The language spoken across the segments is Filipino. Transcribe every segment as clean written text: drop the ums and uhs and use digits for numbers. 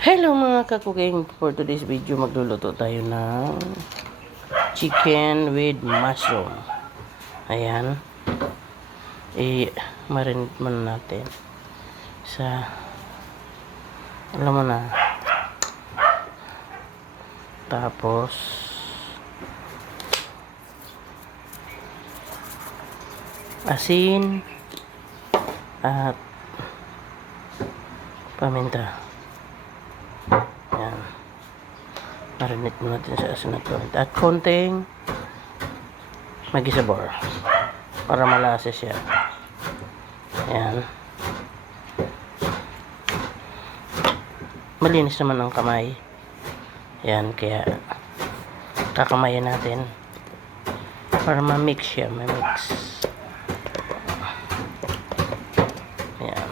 Hello mga kakuking, for today's video magluluto tayo ng chicken with mushroom. Ayan, i-marinate muna natin sa, alam mo na, tapos asin at paminta. Ayan, marinate muna natin sa asin at paminta at konting Maggi sabor para malasa siya. Ayan, malinis naman ang kamay. Ayan, kaya kakamayan natin para ma-mix siya, ma-mix. Ayan.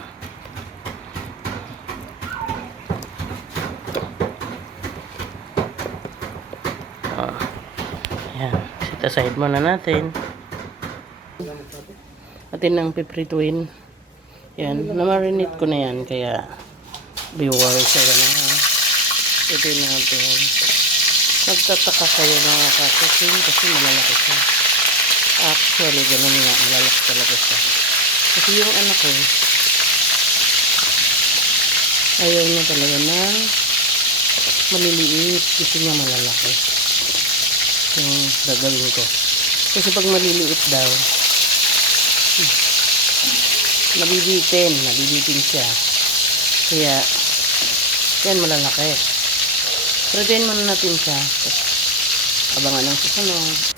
Ayan, set aside muna natin. Atin nang piprituin. Ayan, na-marinate ko na yan, kaya beware siya gano'n. Ito natin. Nagtataka kayo mga kakusin kasi malalaki siya. Actually, ganun nga, malalaki talaga siya. Kasi yung anak ko, ayaw niya talaga ng maliliit. Gusto niya malalaki. Yung gagawin ko. Kasi pag maliliit daw, nabibitin siya. Kaya, yan malalaki. Prituin muna natin siya. Abangan ng susunod.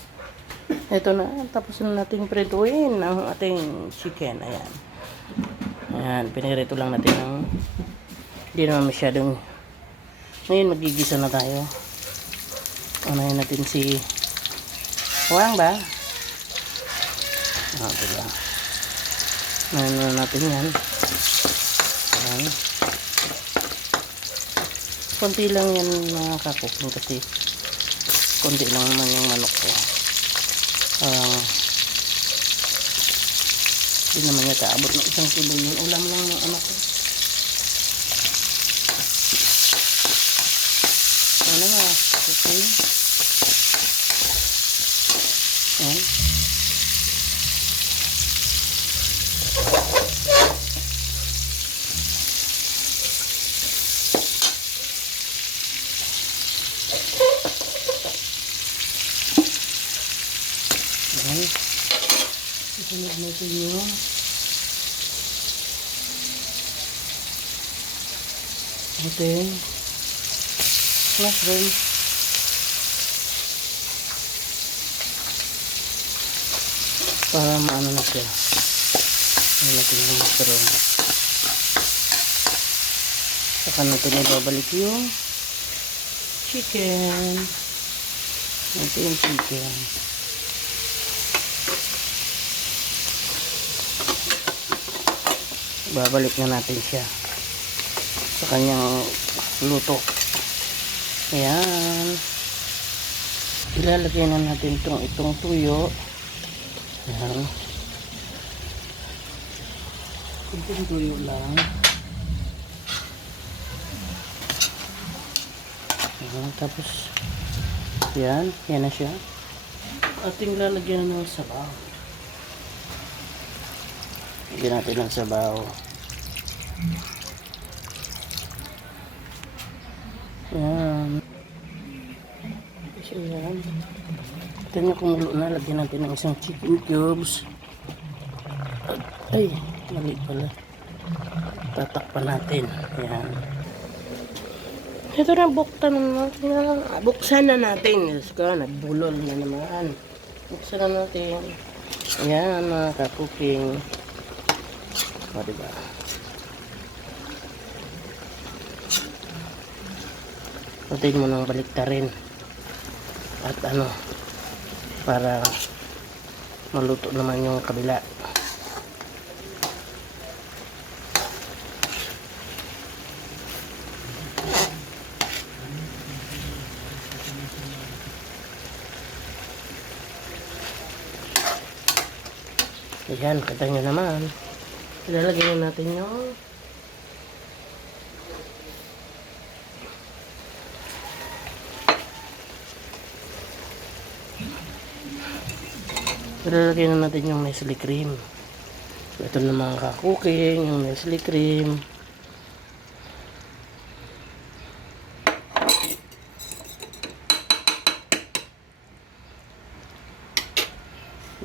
Ito na, tapos na natin prituin ang ating chicken. Ayan. Ayan, pinirito lang natin ng hindi naman masyadong. Ngayon magigisa na tayo. Unahin natin si Wang ba? Diba? Unahin na natin yan. Ayan. Konti lang yan mga kakukin kasi konti lang naman yung manok ko. Hindi naman yata abot ng 1 kilo yung ulam lang ng anak ko. Ano nga? Okay. Ayan. Ayan. Isunod natin yung ating mushroom. Para maano na siya. Ayan natin yung mushroom. Saka natin ibabalik yung chicken. Ito yung chicken. Babalik na natin siya sa kanyang luto. Ayan. Ilalagay na natin itong tuyo. Ayan. Itong tuyo lang. Ayan. Tapos yan na siya. Ating lalagyan ng sabaw. Lagyan natin ng sabaw. Ayan. So yan. Ito nyo kumulo na. Lagyan natin ng isang chicken cubes. Ay, mali pala. Tatakpan natin. Ayan. Ito na, buksan na natin. Nagbulol na naman. Buksan na natin. Ayan mga kakuking. O diba? Patayin mo nang baliktarin. At para maluto naman yung kabila. Ayan, kita nyo naman. Ilalagay natin yung Ilalagay na natin yung Nestle cream. So, ito na mga ka-cooking, yung Nestle cream.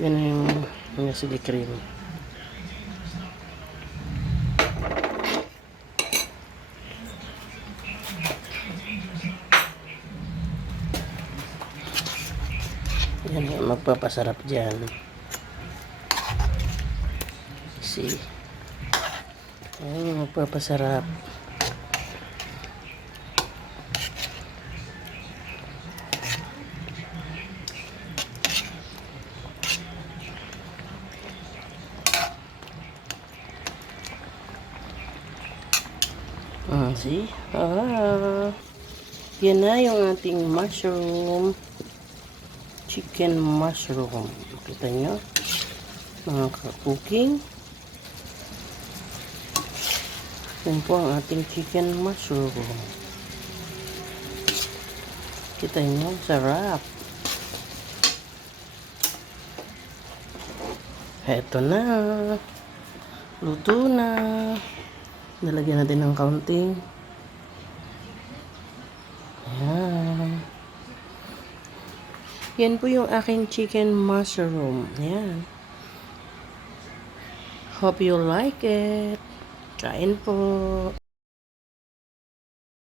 Yan na yung Nestle cream. Yan yung magpapasarap dyan. See? Yan yung magpapasarap. See? Yan na yung ating mushroom. Chicken mushroom. Kita nyo? Mga ka-cooking. Yan po ang ating chicken mushroom. Kita nyo? Sarap. Eto na. Luto na. Nalagyan natin ng kaunting. Ayan. Yan po yung aking chicken mushroom. Ayan. Hope you like it. Kain po.